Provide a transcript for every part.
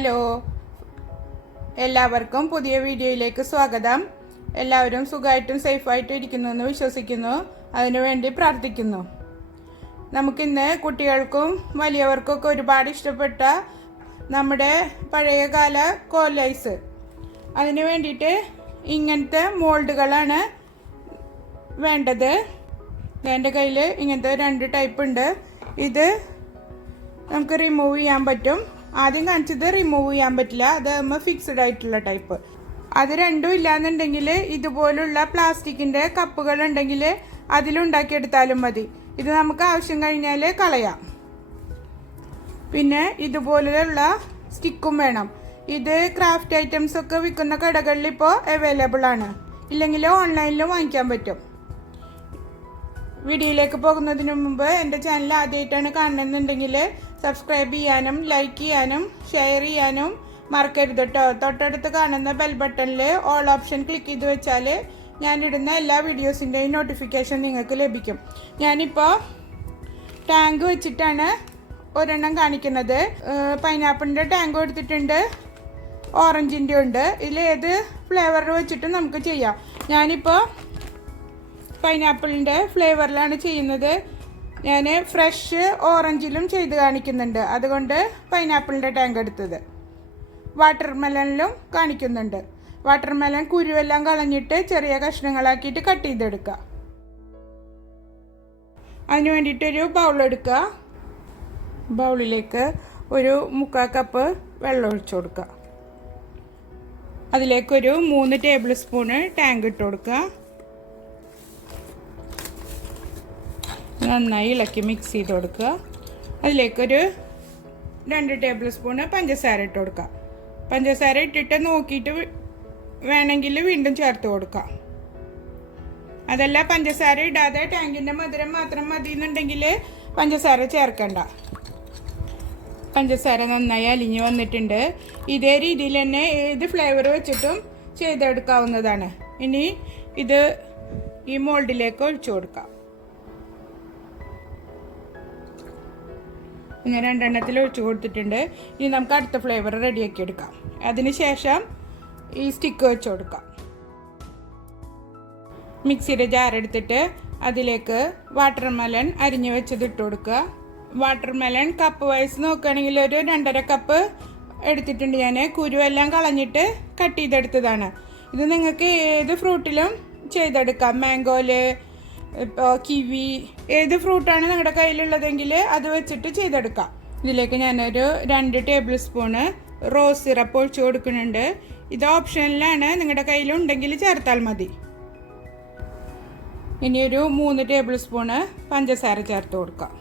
Hello, എല്ലാവർക്കും പുതിയ വീഡിയോയിലേക്ക് സ്വാഗതം. എല്ലാവരും സുഖമായിട്ടും സേഫായിട്ടും ഇരിക്കുന്നു എന്ന് വിശ്വസിക്കുന്നു. അതിനുവേണ്ടി പ്രാർത്ഥിക്കുന്നു. നമുക്കിന്ന് കുട്ടികൾക്കും വലിയവർക്കൊക്കെ ഒരുപാട് ഇഷ്ടപ്പെട്ട നമ്മുടെ പഴയകാല കോലൈസ്, അതിന് വേണ്ടിയിട്ട് ഇങ്ങനത്തെ മോൾഡുകളാണ് വേണ്ടത്. എൻ്റെ കയ്യിൽ ഇങ്ങനത്തെ 2 ടൈപ്പ് ഉണ്ട്. ഇത് നമുക്ക് റിമൂവ് ചെയ്യാൻ പറ്റും. ആദ്യം കാണിച്ചത് റിമൂവ് ചെയ്യാൻ പറ്റില്ല, അത് നമ്മൾ ഫിക്സ്ഡ് ആയിട്ടുള്ള ടൈപ്പ്. അത് രണ്ടും ഇല്ലാന്നുണ്ടെങ്കിൽ ഇതുപോലുള്ള പ്ലാസ്റ്റിക്കിൻ്റെ കപ്പുകൾ ഉണ്ടെങ്കിൽ അതിലുണ്ടാക്കിയെടുത്താലും മതി. ഇത് നമുക്ക് ആവശ്യം കഴിഞ്ഞാൽ കളയാം. പിന്നെ ഇതുപോലെയുള്ള സ്റ്റിക്കും വേണം. ഇത് ക്രാഫ്റ്റ് ഐറ്റംസ് ഒക്കെ വിൽക്കുന്ന കടകളിൽ ഇപ്പോൾ അവൈലബിൾ ആണ്, ഇല്ലെങ്കിൽ ഓൺലൈനിലും വാങ്ങിക്കാൻ പറ്റും. വീഡിയോയിലേക്ക് പോകുന്നതിന് മുമ്പ് എൻ്റെ ചാനൽ ആദ്യമായിട്ടാണ് കാണുന്നുണ്ടെങ്കിൽ സബ്സ്ക്രൈബ് ചെയ്യാനും ലൈക്ക് ചെയ്യാനും ഷെയർ ചെയ്യാനും മറക്കരുത് കേട്ടോ. തൊട്ടടുത്ത് കാണുന്ന ബെൽ ബട്ടണിൽ ഓൾ ഓപ്ഷൻ ക്ലിക്ക് ചെയ്ത് വെച്ചാൽ ഞാനിടുന്ന എല്ലാ വീഡിയോസിൻ്റെയും നോട്ടിഫിക്കേഷൻ നിങ്ങൾക്ക് ലഭിക്കും. ഞാനിപ്പോൾ ടാങ്ക് വെച്ചിട്ടാണ് ഒരെണ്ണം കാണിക്കുന്നത്. പൈനാപ്പിളിൻ്റെ ടാങ്ക് എടുത്തിട്ടുണ്ട്, ഓറഞ്ചിൻ്റെ ഉണ്ട്. ഇതിലേത് ഫ്ലേവർ വെച്ചിട്ടും നമുക്ക് ചെയ്യാം. ഞാനിപ്പോൾ പൈനാപ്പിളിൻ്റെ ഫ്ലേവറിലാണ് ചെയ്യുന്നത്. ഞാൻ ഫ്രഷ് ഓറഞ്ചിലും ചെയ്ത് കാണിക്കുന്നുണ്ട്, അതുകൊണ്ട് പൈനാപ്പിളിൻ്റെ ടാങ്ക് എടുത്തത്. വാട്ടർമെലണിലും കാണിക്കുന്നുണ്ട്. വാട്ടർമെലൺ കുരുവെല്ലാം കളഞ്ഞിട്ട് ചെറിയ കഷ്ണങ്ങളാക്കിയിട്ട് കട്ട് ചെയ്തെടുക്കുക. അതിന് വേണ്ടിയിട്ടൊരു ബൗളെടുക്കുക. ബൗളിലേക്ക് ഒരു 3/4 കപ്പ് വെള്ളം ഒഴിച്ചു കൊടുക്കുക. അതിലേക്കൊരു 3 ടേബിൾ സ്പൂണ് ടാങ്ക് ഇട്ട് കൊടുക്കുക. നന്നായി ഇളക്കി മിക്സ് ചെയ്ത് കൊടുക്കുക. അതിലേക്കൊരു 2 ടേബിൾ സ്പൂണ് പഞ്ചസാര ഇട്ട് കൊടുക്കുക. പഞ്ചസാര ഇട്ടിട്ട് നോക്കിയിട്ട് വേണമെങ്കിൽ വീണ്ടും ചേർത്ത് കൊടുക്കുക. അതല്ല പഞ്ചസാര ഇടാതെ ടാങ്കിൻ്റെ മധുരം മാത്രം മതി എന്നുണ്ടെങ്കിൽ പഞ്ചസാര ചേർക്കണ്ട. പഞ്ചസാര നന്നായി അലിഞ്ഞ് വന്നിട്ടുണ്ട്. ഇതേ രീതിയിൽ തന്നെ ഏത് ഫ്ലേവർ വെച്ചിട്ടും ചെയ്തെടുക്കാവുന്നതാണ്. ഇനി ഇത് ഈ മോൾഡിലേക്ക് ഒഴിച്ചു കൊടുക്കാം. ഞാൻ 2 എണ്ണത്തിൽ ഒഴിച്ചു കൊടുത്തിട്ടുണ്ട്. ഇനി നമുക്ക് അടുത്ത ഫ്ലേവർ റെഡിയാക്കി എടുക്കാം. അതിനുശേഷം ഈ സ്റ്റിക്ക് വെച്ച് കൊടുക്കാം. മിക്സിയുടെ ജാർ എടുത്തിട്ട് അതിലേക്ക് വാട്ടർമെലൺ അരിഞ്ഞു വെച്ചത് ഇട്ട് കൊടുക്കുക. വാട്ടർമെലൺ കപ്പ് വൈസ് നോക്കുകയാണെങ്കിൽ ഒരു 2.5 കപ്പ് എടുത്തിട്ടുണ്ട്. ഞാൻ കുരുവെല്ലാം കളഞ്ഞിട്ട് കട്ട് ചെയ്തെടുത്തതാണ്. ഇത് നിങ്ങൾക്ക് ഏത് ഫ്രൂട്ടിലും ചെയ്തെടുക്കാം. മാംഗോയില്, ഇപ്പോൾ കിവി, ഏത് ഫ്രൂട്ടാണ് നിങ്ങളുടെ കയ്യിലുള്ളതെങ്കിൽ അത് വെച്ചിട്ട് ചെയ്തെടുക്കാം. ഇതിലേക്ക് ഞാനൊരു 2 ടേബിൾ സ്പൂണ് റോസ് സിറപ്പ് ഒഴിച്ച് കൊടുക്കുന്നുണ്ട്. ഇത് ഓപ്ഷനിലാണ്, നിങ്ങളുടെ കയ്യിലുണ്ടെങ്കിൽ ചേർത്താൽ മതി. ഇനിയൊരു 3 ടേബിൾ സ്പൂണ് പഞ്ചസാര ചേർത്ത് കൊടുക്കാം.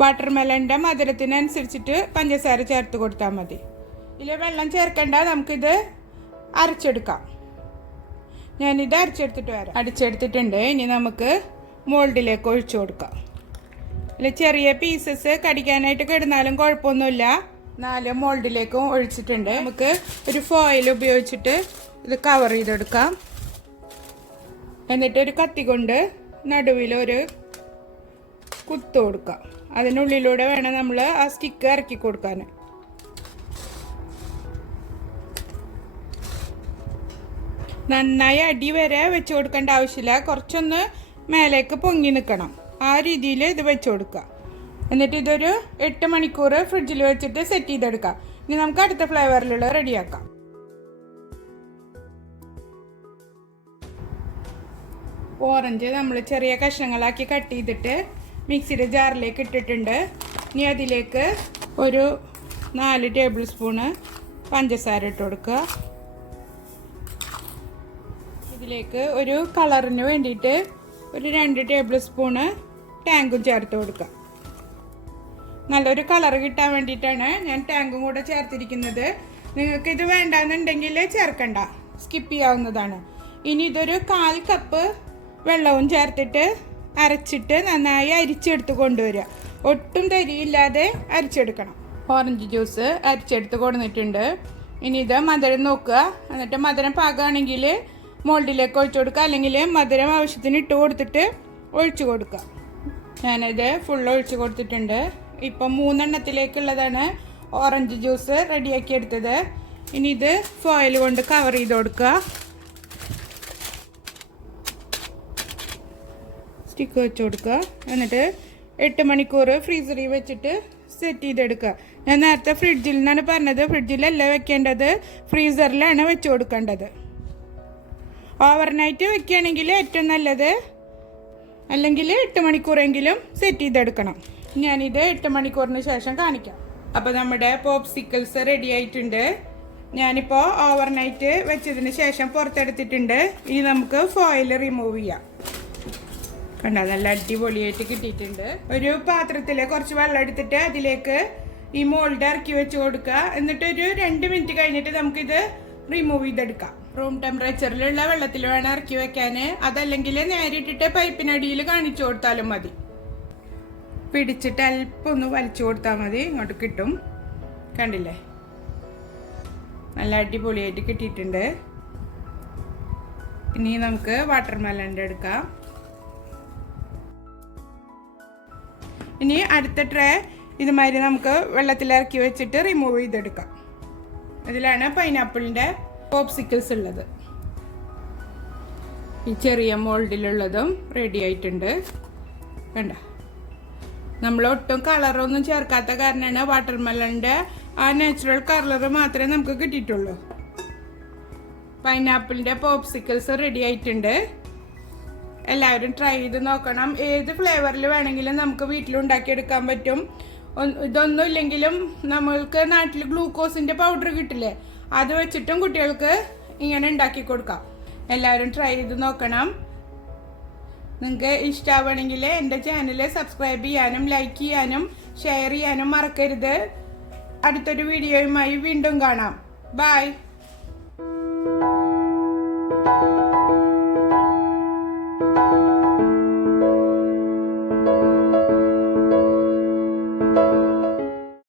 വാട്ടർമെലൻ്റെ മധുരത്തിനനുസരിച്ചിട്ട് പഞ്ചസാര ചേർത്ത് കൊടുത്താൽ മതി. ഇതിൽ വെള്ളം ചേർക്കേണ്ട, നമുക്കിത് അരച്ചെടുക്കാം. ഞാനിത് അരച്ചെടുത്തിട്ട് വരാം. അടിച്ചെടുത്തിട്ടുണ്ട്. ഇനി നമുക്ക് മോൾഡിലേക്ക് ഒഴിച്ചു കൊടുക്കാം. ഇതിൽ ചെറിയ പീസസ് കടിക്കാനായിട്ട് കിടന്നാലും കുഴപ്പമൊന്നുമില്ല. 4 മോൾഡിലേക്കും ഒഴിച്ചിട്ടുണ്ട്. നമുക്ക് ഒരു ഫോയിൽ ഉപയോഗിച്ചിട്ട് ഇത് കവർ ചെയ്തെടുക്കാം. എന്നിട്ട് ഒരു കത്തി കൊണ്ട് നടുവിലൊരു കുത്തു കൊടുക്കാം. അതിനുള്ളിലൂടെ വേണം നമ്മൾ ആ സ്റ്റിക്ക് ഇറക്കി കൊടുക്കാൻ. നന്നായി അടി വരെ വെച്ച് കൊടുക്കേണ്ട ആവശ്യമില്ല, കുറച്ചൊന്ന് മേലേക്ക് പൊങ്ങി നിൽക്കണം. ആ രീതിയിൽ ഇത് വെച്ച് കൊടുക്കുക. എന്നിട്ട് ഇതൊരു 8 മണിക്കൂർ ഫ്രിഡ്ജിൽ വെച്ചിട്ട് സെറ്റ് ചെയ്തെടുക്കാം. ഇനി നമുക്ക് അടുത്ത ഫ്ലേവറിലുള്ള റെഡിയാക്കാം. ഓറഞ്ച് നമ്മൾ ചെറിയ കഷ്ണങ്ങളാക്കി കട്ട് ചെയ്തിട്ട് മിക്സിയുടെ ജാറിലേക്ക് ഇട്ടിട്ടുണ്ട്. ഇനി അതിലേക്ക് ഒരു 4 ടേബിൾ സ്പൂണ് പഞ്ചസാര ഇട്ട് കൊടുക്കുക. ഇതിലേക്ക് ഒരു കളറിന് വേണ്ടിയിട്ട് ഒരു 2 ടേബിൾ സ്പൂണ് ടാങ്കും ചേർത്ത് കൊടുക്കുക. നല്ലൊരു കളർ കിട്ടാൻ വേണ്ടിയിട്ടാണ് ഞാൻ ടാങ്കും കൂടെ ചേർത്തിരിക്കുന്നത്. നിങ്ങൾക്കിത് വേണ്ടാന്നുണ്ടെങ്കിൽ ചേർക്കണ്ട, സ്കിപ്പ് ചെയ്യാവുന്നതാണ്. ഇനി ഇതൊരു 1/4 കപ്പ് വെള്ളവും ചേർത്തിട്ട് അരച്ചിട്ട് നന്നായി അരിച്ചെടുത്ത് കൊണ്ടുവരിക. ഒട്ടും തരിയില്ലാതെ അരിച്ചെടുക്കണം. ഓറഞ്ച് ജ്യൂസ് അരിച്ചെടുത്ത് കൊടുത്തിട്ടുണ്ട്. ഇനി ഇത് മധുരം നോക്കുക. എന്നിട്ട് മധുരം പാകമാണെങ്കിൽ മോൾഡിലേക്ക് ഒഴിച്ചു കൊടുക്കുക, അല്ലെങ്കിൽ മധുരം ആവശ്യത്തിന് ഇട്ട് കൊടുത്തിട്ട് ഒഴിച്ചു കൊടുക്കുക. ഞാനത് ഫുൾ ഒഴിച്ചു കൊടുത്തിട്ടുണ്ട്. ഇപ്പം 3 എണ്ണത്തിലേക്കുള്ളതാണ് ഓറഞ്ച് ജ്യൂസ് റെഡിയാക്കി എടുത്തത്. ഇനി ഇത് ഫോയിൽ കൊണ്ട് കവർ ചെയ്ത് കൊടുക്കുക. സ്റ്റിക്ക് വെച്ച് കൊടുക്കുക. എന്നിട്ട് 8 മണിക്കൂർ ഫ്രീസറിൽ വെച്ചിട്ട് സെറ്റ് ചെയ്തെടുക്കുക. ഞാൻ നേരത്തെ ഫ്രിഡ്ജിൽ നിന്നാണ് പറഞ്ഞത്. ഫ്രിഡ്ജിലല്ല വെക്കേണ്ടത്, ഫ്രീസറിലാണ് വെച്ച് കൊടുക്കേണ്ടത്. ഓവർനൈറ്റ് വെക്കുകയാണെങ്കിൽ ഏറ്റവും നല്ലത്, അല്ലെങ്കിൽ 8 മണിക്കൂറെങ്കിലും സെറ്റ് ചെയ്തെടുക്കണം. ഞാനിത് 8 മണിക്കൂറിന് ശേഷം കാണിക്കാം. അപ്പോൾ നമ്മുടെ പോപ്സിക്കിൾസ് റെഡി ആയിട്ടുണ്ട്. ഞാനിപ്പോൾ ഓവർനൈറ്റ് വെച്ചതിന് ശേഷം പുറത്തെടുത്തിട്ടുണ്ട്. ഇനി നമുക്ക് ഫോയിൽ റിമൂവ് ചെയ്യാം. കണ്ടോ, നല്ല അടിപൊളിയായിട്ട് കിട്ടിയിട്ടുണ്ട്. ഒരു പാത്രത്തിൽ കുറച്ച് വെള്ളം എടുത്തിട്ട് അതിലേക്ക് ഈ മോൾഡ് ഇറക്കി വെച്ച് കൊടുക്കുക. എന്നിട്ട് ഒരു 2 മിനിറ്റ് കഴിഞ്ഞിട്ട് നമുക്കിത് റിമൂവ് ചെയ്തെടുക്കാം. റൂം ടെമ്പറേച്ചറിലുള്ള വെള്ളത്തിൽ വേണം ഇറക്കി വെക്കാൻ. അതല്ലെങ്കിൽ നേരിട്ടിട്ട് പൈപ്പിനടിയിൽ കാണിച്ചു കൊടുത്താലും മതി. പിടിച്ചിട്ട് അല്പം ഒന്ന് വലിച്ചു കൊടുത്താൽ മതി, ഇങ്ങോട്ട് കിട്ടും. കണ്ടില്ലേ, നല്ല അടിപൊളിയായിട്ട് കിട്ടിയിട്ടുണ്ട്. ഇനി നമുക്ക് വാട്ടർമെലൻ്റെ എടുക്കാം. ഇനി അടുത്ത ട്രേ ഇതുമാതിരി നമുക്ക് വെള്ളത്തിലിറക്കി വെച്ചിട്ട് റിമൂവ് ചെയ്തെടുക്കാം. ഇതിലാണ് പൈനാപ്പിളിൻ്റെ പോപ്സിക്കിൾസ് ഉള്ളത്. ഈ ചെറിയ മോൾഡിലുള്ളതും റെഡി ആയിട്ടുണ്ട്. കണ്ട, നമ്മൾ ഒട്ടും കളറൊന്നും ചേർക്കാത്ത കാരണമാണ് വാട്ടർമെലൻ്റെ ആ നാച്ചുറൽ കളർ മാത്രമേ നമുക്ക് കിട്ടിയിട്ടുള്ളൂ. പൈനാപ്പിളിൻ്റെ പോപ്സിക്കിൾസ് റെഡി ആയിട്ടുണ്ട്. എല്ലാവരും ട്രൈ ചെയ്ത് നോക്കണം. ഏത് ഫ്ലേവറിൽ വേണമെങ്കിലും നമുക്ക് വീട്ടിലുണ്ടാക്കിയെടുക്കാൻ പറ്റും. ഇതൊന്നും ഇല്ലെങ്കിലും നമ്മൾക്ക് നാട്ടിൽ ഗ്ലൂക്കോസിൻ്റെ പൗഡർ കിട്ടില്ലേ, അത് വെച്ചിട്ടും കുട്ടികൾക്ക് ഇങ്ങനെ ഉണ്ടാക്കി കൊടുക്കാം. എല്ലാവരും ട്രൈ ചെയ്ത് നോക്കണം. നിങ്ങൾക്ക് ഇഷ്ടമാവണമെങ്കിൽ എൻ്റെ ചാനൽ സബ്സ്ക്രൈബ് ചെയ്യാനും ലൈക്ക് ചെയ്യാനും ഷെയർ ചെയ്യാനും മറക്കരുത്. അടുത്തൊരു വീഡിയോയുമായി വീണ്ടും കാണാം. ബൈ.